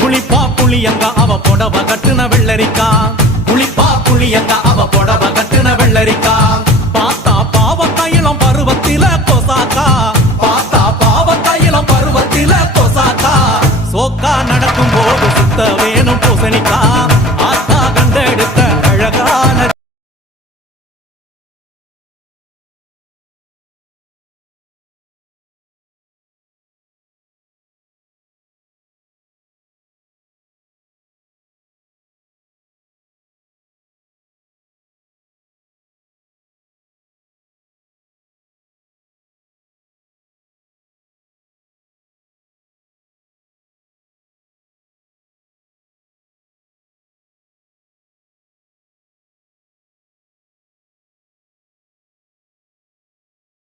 புளிப்பா புளியங்க அவ புடவ கட்டுன வெள்ளரிக்கா, புளிப்பா புளியங்க அவ புடவ கட்டுன வெள்ளரிக்கா. பார்த்தா பாவக்காயிலம் பருவத்தில கொசாக்கா, பார்த்தா பாவக்காயிலம் பருவத்தில கொசாக்கா. சோக்கா நடக்கும் போது சுத்த வேணும் பூசணிக்கா.